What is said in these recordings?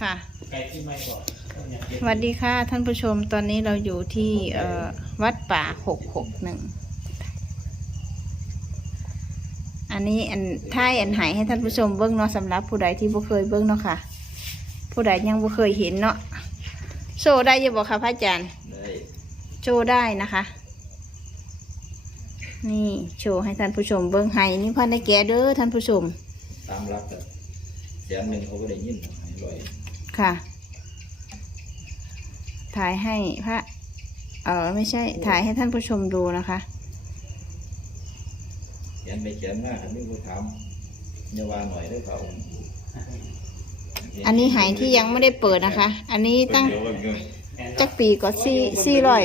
ค่ะไก่ที่ไม่ก่อนเนี่ยสวัสดีค่ะท่านผู้ชมตอนนี้เราอยู่ที่เอ่อวัดป่าหกหกหนึ่งอันนี้อันท้ายอันใหายให้ท่านผู้ชมเบิ้งเนาะสำหรับผู้ใดที่บ่เคยเบิ้งเนาะค่ะ ผู้ใดยังบ่เคยเห็นเนาะโชว์ได้อยังบอกค่ะพระอาจารย์ได้โชว์ได้นะคะ นี่โชว์ให้ท่านผู้ชมเบิ้งให้นี่พันได้แก่เด้อท่านผู้ชม ตามรักกันแสนหนึ่งเขาก็ได้ยินให้ร้อย ค่ะ ถ่ายให้พระเออไม่ใช่ถ่ายให้ท่านผู้ชมดูนะคะแสนไปแสนมากคันนี้กูถามเยาวาหน่อยได้เปล่าอันนี้หายที่ยังไม่ได้เปิดนะคะ อันนี้ตั้งเดี๋ยวเงินจักปีก็สี่สี่ร้อย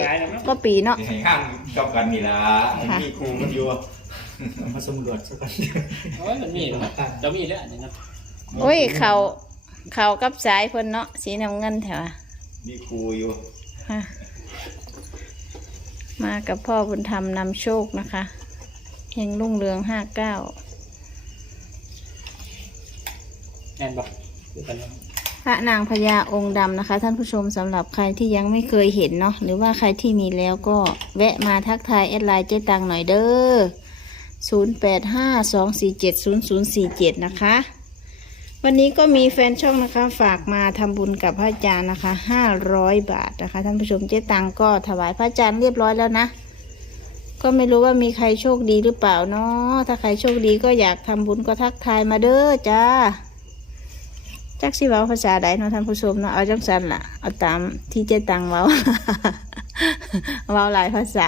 ก็ปีเนาะให้ห้างชอบกันนี่ล่ะค่ะมีครูมันอยู่มาสำรวจสักก่อนโอ้ยมันมีเหรอจะมีแล้วอันนี้นะโอ้ยเขา เขากับสายเพิ่นเนาะสีน้ำเงินแถวอะมีครูอยู่ค่ะมากับพ่อบุญธรรมนำโชคนะคะเฮงรุ่งเรืองห้าเก้าแอนบอกคือกันเนาะพระนางพญาองค์ดำนะคะ ท่านผู้ชมสำหรับใครที่ยังไม่เคยเห็นเนาะหรือว่าใครที่มีแล้วก็แวะมาทักทายแอดไลน์เจ๊ตังหน่อยเด้อ 0 8 5 2 4 7 0 0 4 7 นะคะ วันนี้ก็มีแฟนช่องนะคะฝากมาทำบุญกับพระอาจารย์นะคะ500บาทนะคะท่านผู้ชมเจ๊ตังก็ถวายพระอาจารย์เรียบร้อยแล้วนะ ก็ไม่รู้ว่ามีใครโชคดีหรือเปล่าเนาะถ้าใครโชคดีก็อยากทำบุญก็ทักทายมาเด้อจ้าจักสิเว้าภาษาใดเนาะท่านผู้ชมเนาะเอาจังสันล่ะเอาตามที่เจตังเว้าเว้าหลายภาษา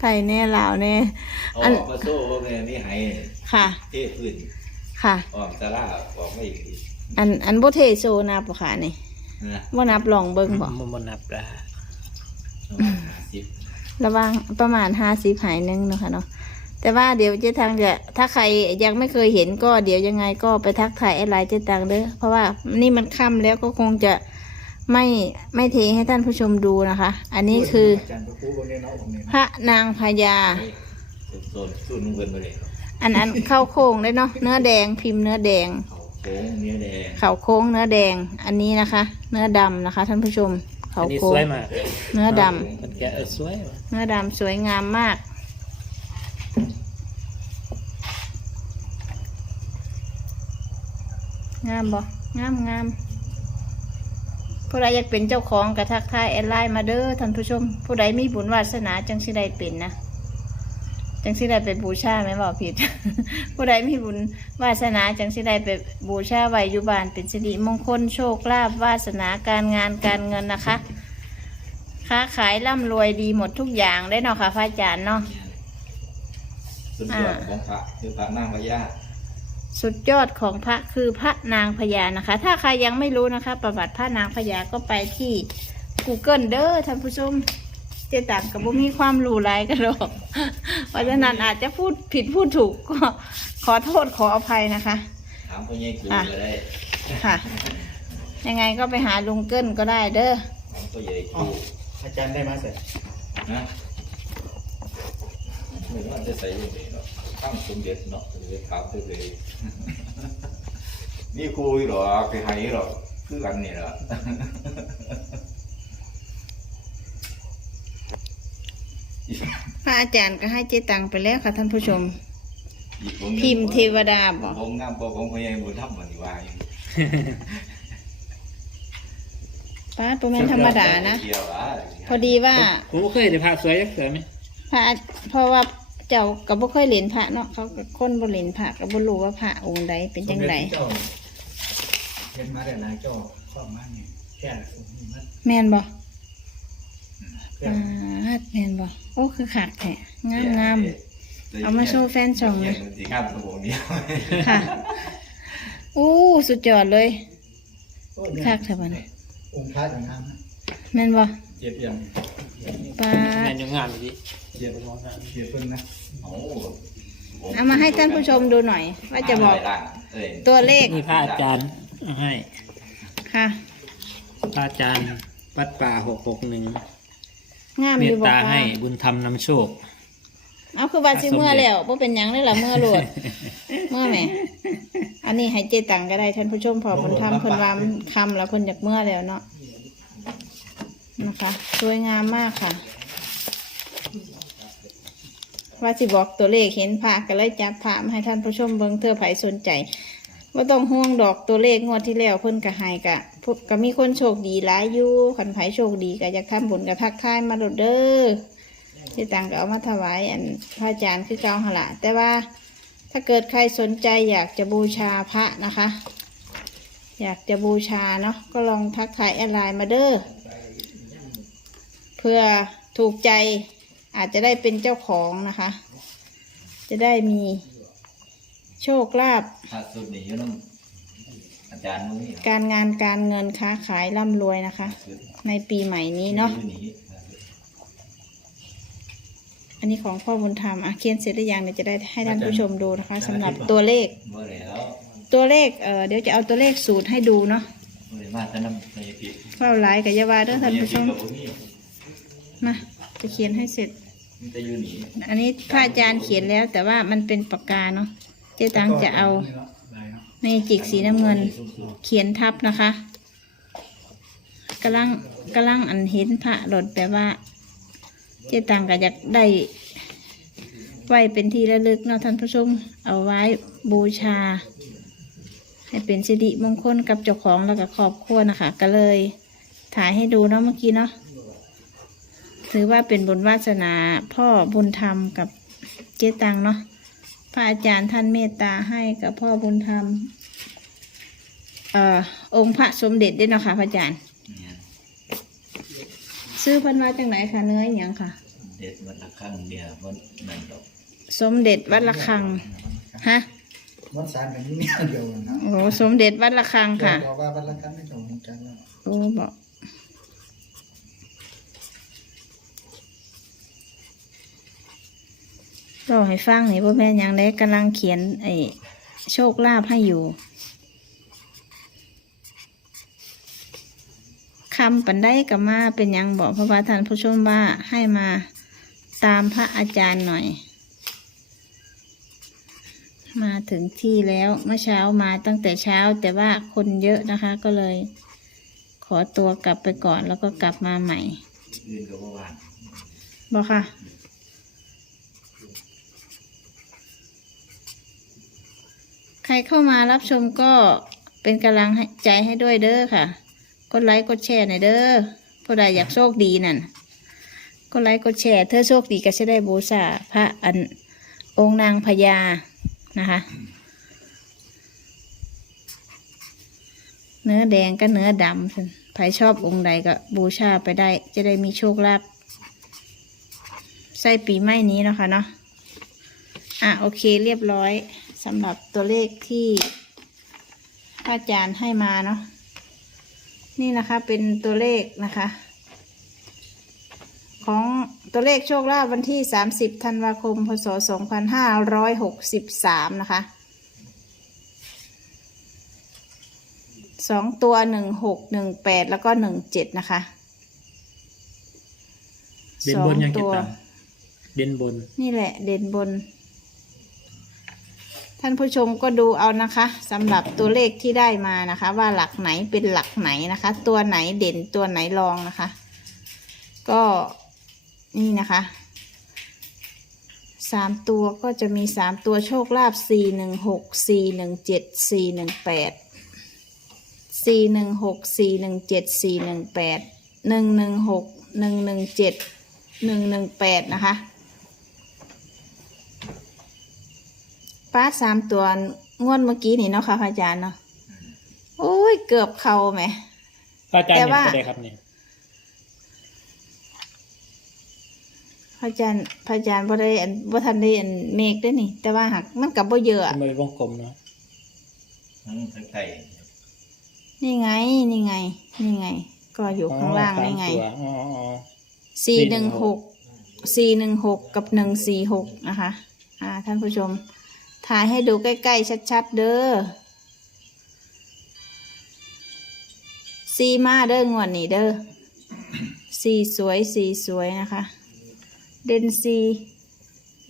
ไทยแน่ลาวแน่เอาอันออกมาโซ่พวกนี้นี่ให้ค่ะเทพื้น ค่ะ ออกตาล่าออกไม่อีกทีอันอันโบเทโซนับบ่ค่ะนี่นะบ่นับลองเบิ่งบ่มันมันนับละสิบระหว่างประมาณห้าสิบหายหนึงเนาะค่ะเนาะแต่ว่าเดี๋ยวเจ๊ตังจะถ้าใครยังไม่เคยเห็นก็เดี๋ยวยังไงก็ไปทักทายแอดไลน์เจ๊ตังเด้อเพราะว่านี่มันค่ำแล้วก็คงจะไม่ไม่เทให้ท่านผู้ชมดูนะคะ อันนี้คือ อาจารย์พระครูบนเรียนเอาของเนี่ยพระนางพญา โซนสู้นุ่งเงินไปเลย อันอันเข้าโค้งได้เนาะเนื้อแดงพิมพ์เนื้อแดงเขาโค้งเนื้อแดงเขาโค้งเนื้อแดง อันนี้นะคะ เนื้อดำนะคะ ท่านผู้ชมเขาอันนี้โค้สงวยมากเนื้อดมันแกะเออสวยว่ะำเนื้อดำสวยงามมาก งามบ่งามงามผู้ใดอยากเป็นเจ้าของกระทักทายแอดไลน์มาเด้อท่านผู้ชม ผู้ใดมีบุญวาสนาจังสิได้เป็นนะ จังสิได้ไปบูชาไหมบอกผิด ผู้ใดมีบุญวาสนาจังสิได้ไปบูชาไว้อยู่บ้านเป็นสิริมงคลโชคลาภวาสนาการงานการเงินนะคะ ค้าขายร่ำรวยดีหมดทุกอย่างได้เนาะค่ะพระอาจารย์เนาะสุดยอดของพระคือพระนางพญาสุดยอดของพระคือพระนางพญานะคะ ถ้าใครยังไม่รู้นะคะ ประวัติพระนางพญาก็ไปที่ Google เด้อท่านผู้ชม เจตังกับบุมีความรู้ไรกันหรอกเพราะฉะนั้นอาจจะพูดผิดพูดถูกก็ขอโทษขออภัยนะคะ ถามพ่อใหญ่กูก็ได้ค่ะ ยังไงก็ไปหาลุงเกิลก็ได้เด้อถามพ่อใหญ่กูอาจารย์ได้มาเสร็จนะหนูว่าจะใส่ยังไงเนาะตั้งสมเด็จเนาะสมเด็จถามตัวเลยนี่ครูหรอไปให้หรอคือกันนี่แหละ พระอาจารย์ก็ให้เจตังไปแล้วค่ะท่านผู้ชมอีกองค์หนึ่งพิมพ์เทวดาบอกองค์น้ำปอของพ่อใหญ่บุญธรรมมันว่าอยู่ป้าตัวแม่นธรรมดานะเกี่ยวอะพอดีว่าผมก็เคยได้พาสวยจักเสือไหมพระเพราะว่าเจ้าก็บ่ค่อยเล่นพระเนาะเขาก็คนบ่เล่นพระก็บ่รู้ว่าพระองค์ใดเป็นจังไดเจ้าเห็นมาแต่หลายเจ้าชอบมากเนี่ยแค่สมมติมันแม่นบ่ แค่ปาดแม่นบ่โอ้คือคักแท้งามงาม เอามาโชว์แฟนช่องเนี่นะยสีงามตัวเดียวค่ะ อู้สุดยอดเลยโอ้เนี่ยคักแท้บัดนี้องค์พระอย่างงามนะแม่นบ่เจ็บยังปาแม่ดนยังงามอยู่ดิเจ็บเป็นมองงามเจ็บเพิ่งนะโอ้เอามาให้ท่านผู้ชมดูหน่อย ว่าจะบอกเอ้ยตัวเลขนี่พระอาจารย์เอาให้ค่ะ พระอาจารย์วัดป่าหกหกหนึ่ง งามเมอยู่ตบ่ตาคะให้บุญธรรมนำโชค เอาคือว่าสิเมื่อแล้วบ่เป็นหยังเลยล่ะเมื่อโหลด เมื่อแหมอันนี้ให้เจตังก็ได้ท่านผู้ชมพอเพิ่นทำเพิ่นว่ามันคำแล้วเพิ่นอยากเมื่อแล้วเนาะนะคะสวยงามมากค่ะ ว่าสิบอกตัวเลขเห็นพระก็เลยจับพระมาให้ท่านผู้ชมเบิ่งเธอไผสนใจ ว่าต้องห่วงดอกตัวเลขงวดที่แล้วเพิ่นก็ให้กะพุก็มีคนโชคดีหลายอยู่คันไผโชคดีก็อยากทำบุญกับทักทายมาโดดเด้อที่ต่างก็เอามาถวายอันพระอาจารย์คือเก่าหละแต่ว่าถ้าเกิดใครสนใจอยากจะบูชาพระนะคะ อยากจะบูชาเนาะก็ลองทักทายแอดไลน์มาเด้อเพื่อถูกใจอาจจะได้เป็นเจ้าของนะคะ จะได้มี โชคลาภถ้าสุดนี่อยังต้องอาจารย์มึงนี่การงานการเงินค้าขายร่ำรวยนะคะ สุดในปีใหม่นี้เนาะอยู่นี่อันนี้ของพ่อบุญธรรมอะเขียนเสร็จหรือยังเดี๋ยวจะได้ให้ท่านผู้ชมดูนะคะสำหรับตัวเลข บ่แล้วตัวเลขเออเดี๋ยวจะเอาตัวเลขสูตรให้ดูเนาะบ่ได้มาแต่น้ำในผิดเฝ้าไลายกับยาวาเด้อท่านผู้ชมกับบ่มีมาจะเขียนให้เสร็จ มันจะอยู่นี่อันนี้พระอาจารย์เขียนแล้วแต่ว่ามันเป็นปากกาเนาะ เจ๊ตังจะเอาได้เนาะในจิกสีน้ำเงิน เขียนทับนะคะกำลังกำลังอันเห็นพระหลดแต่ว่า เจ๊ตังก็อยากได้ไว้เป็นที่ระลึกเนาะท่านผู้ชม เอาไว้บูชา ให้เป็นสิริมงคลกับเจ้าของแล้วก็ครอบครัวนะคะ ก็เลย ถ่ายให้ดูเนาะเมื่อกี้เนาะถือว่าเป็นบุญวาสนาพ่อบุญธรรมกับเจ๊ตังเนาะ พระอาจารย์ท่านเมตตาให้กับพ่อบุญธรรม เอ่อ องค์พระสมเด็จด้วยเนาะค่ะพระอาจารย์เนี่ยซื้อเพันมาจากไหนคะเนื้ออหย่างค่ะ เด็ดวันละครั้งเดียวบ่นั่นดอกสมเด็จวัดระฆังฮะวัดสารแบบนี้มีอันเดียวกันนะโอ้สมเด็จวัดระฆังค่ะ บอกว่าวัดละกันไม่ตรงกันแล้ว โอ้บอก เราให้ฟังนี่พ่อแม่นหยังได้กำลังเขียนไอ้โชคลาภให้อยู่คำปันได้กับมาเป็นหยังบอกพระบาท่านผู้ชมว่าให้มาตามพระอาจารย์หน่อย มาถึงที่แล้วเมื่อเช้ามาตั้งแต่เช้าแต่ว่าคนเยอะนะคะก็เลย ขอตัวกลับไปก่อนแล้วก็กลับมาใหม่อื่นก็บ่ว่างบอกค่ะ ใครเข้ามารับชมก็เป็นกำลังใจให้ด้วยเด้อค่ะ กดไลค์กดแชร์หน่อยเด้อผู้ใดอยากโชคดีนั่นกดไลค์กดแชร์เธอโชคดีก็จะได้บูชาพระอันองค์นางพญานะคะ เนื้อแดงก็เนื้อดำใครชอบองค์ใดก็บูชาไปได้ จะได้มีโชคลาภใส่ปีใหม่นี้เนาะคะเนาะอะโอเคเรียบร้อย สำหรับตัวเลขที่พระอาจารย์ให้มาเนาะนี่นะคะเป็นตัวเลขนะคะ ของตัวเลขโชคลาภวันที่ 30ธันวาคม พศ 2563 นะคะสองตัวหนึ่งหกหนึ่งแปดแล้วก็หนึ่งเจ็ดนะคะเด่นสอบงนยังเก็ตับวตังค์เด่นบน นี่แหละ เด่นบน ท่านผู้ชมก็ดูเอานะคะสำหรับตัวเลขที่ได้มานะคะ ว่าหลักไหนเป็นหลักไหนนะคะ ตัวไหนเด่นตัวไหนรองนะคะ ก็นี่นะคะสามตัวก็จะมีสามตัวโชคลาภสี่หนึ่งหกสี่หนึ่งเจ็ดสี่หนึ่งแปดสี่หนึ่งหกสี่หนึ่งเจ็ดสี่หนึ่งแปดหนึ่งหนึ่งหกหนึ่งหนึ่งเจ็ดหนึ่งหนึ่งแปดนะคะ ป้าสามตัวงวดเมื่อกี้นี่เนาะค่ะพระอาจารย์เนาะโอ้ยเกือบเข้าไหม พระอาจารย์แต่เห็นว่าก็ได้ครับเนี่ยพระอาจารย์พระอาจารย์บ่ได้อันบ่ทันได้อันเมฆได้อนี่ แต่ว่าหักมันกับบ่เยอะเป็นมือวงกลมเนาะทั้งทั้งไก่นี่ไง นี่ไง นี่ไง ก็อยู่ข้างล่างอ๋อนี่ไงสามตัวอ๋ออ๋อ สี่หนึ่งหก สี่หนึ่งหกกับหนึ่งสี่หกนะคะ อ่า ท่านผู้ชม ถ่ายให้ดูใกล้ ๆ ชัด ๆ เด้อสีมาเด้องวดนี้เด้อสีสวยสีสวยนะคะ เดนซี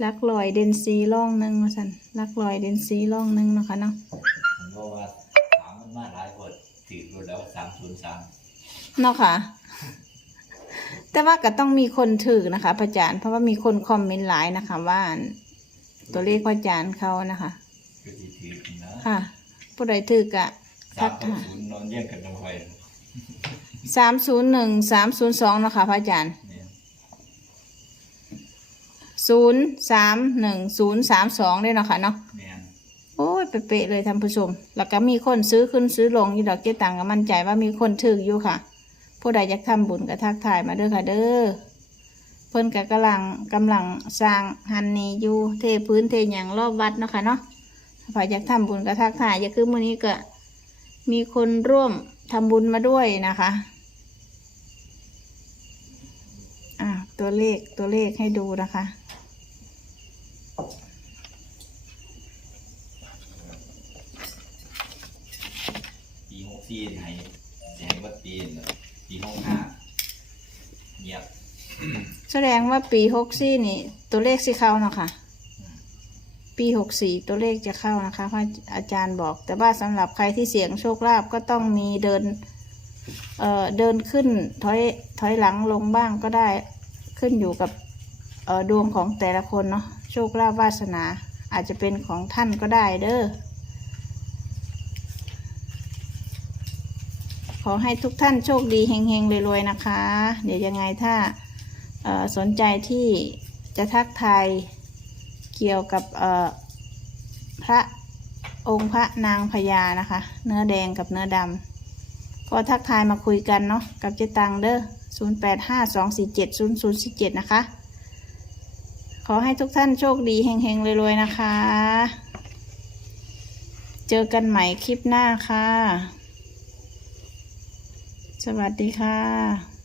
ลักลอยเดนซีร่องหนึ่งมาสันลักลอยเดนซีร่องหนึ่งเนาะค่ะเนาะผมก็ว่าสามมันมาหลายคนถือรถแล้วสามศูนย์สามเนาะค่ะ แต่ว่าก็ต้องมีคนถือนะคะพระอาจารย์เพราะว่ามีคนคอมเมนต์หลายนะคะว่า ตัวเลขพระอาจารย์เขานะคะ ก็ที่ถือนะค่ะ ผู้ใดถือกะสามกับศูนย์นอนแย่งกันลงไปสามศูนย์หนึ่งสามศูนย์สองนะคะพระอาจารย์เนี่ยศูนย์สามหนึ่งศูนย์สามสองด้วยเนาะค่ะเนาะแม่นโอ้ยเป๊ะๆเลยท่านผู้ชม แล้วก็มีคนซื้อขึ้นซื้อลงอยู่ดอกเจ๊ตังก็มั่นใจว่ามีคนถืออยู่ค่ะ ผู้ใดอยากทำบุญก็ทักทายมาเด้อค่ะเด้อ เพิ่นก็กำลังกำลังสร้างฮันนีอยู่เทพื้นเทหยังรอบวัดเนาะค่ะเนาะถ้าใครอยากทำบุญก็ทักทายอย่าคือมื้อนี้ก็มีคนร่วมทำบุญมาด้วยนะคะอ่าตัวเลขตัวเลขให้ดูนะคะปีหกสี่ให้จะให้วัดปีนปีหกห้าเงียบ แสดงว่าปีหกสี่นี่ ตัวเลขสิเข้านะคะปีหกสี่ตัวเลขจะเข้านะคะพระอาจารย์บอก แต่ว่าสำหรับใครที่เสี่ยงโชคลาภก็ต้องมีเดิน เอ่อเดินขึ้นถอยถอยหลังลงบ้างก็ได้ขึ้นอยู่กับเอ่อดวงของแต่ละคนเนาะโชคลาภวาสนาอาจจะเป็นของท่านก็ได้เด้อขอให้ทุกท่านโชคดีเฮงๆรวยๆนะคะ เดี๋ยวยังไงถ้า สนใจที่จะทักทายเกี่ยวกับพระองค์พระนางพญานะคะ เนื้อแดงกับเนื้อดำก็ทักทายมาคุยกันเนาะกับเจตังเด้อ0 8 5 2 4 7 0 0 4 7 นะคะ ขอให้ทุกท่านโชคดีเฮงๆรวยๆนะคะ เจอกันใหม่คลิปหน้าค่ะ สวัสดีค่ะ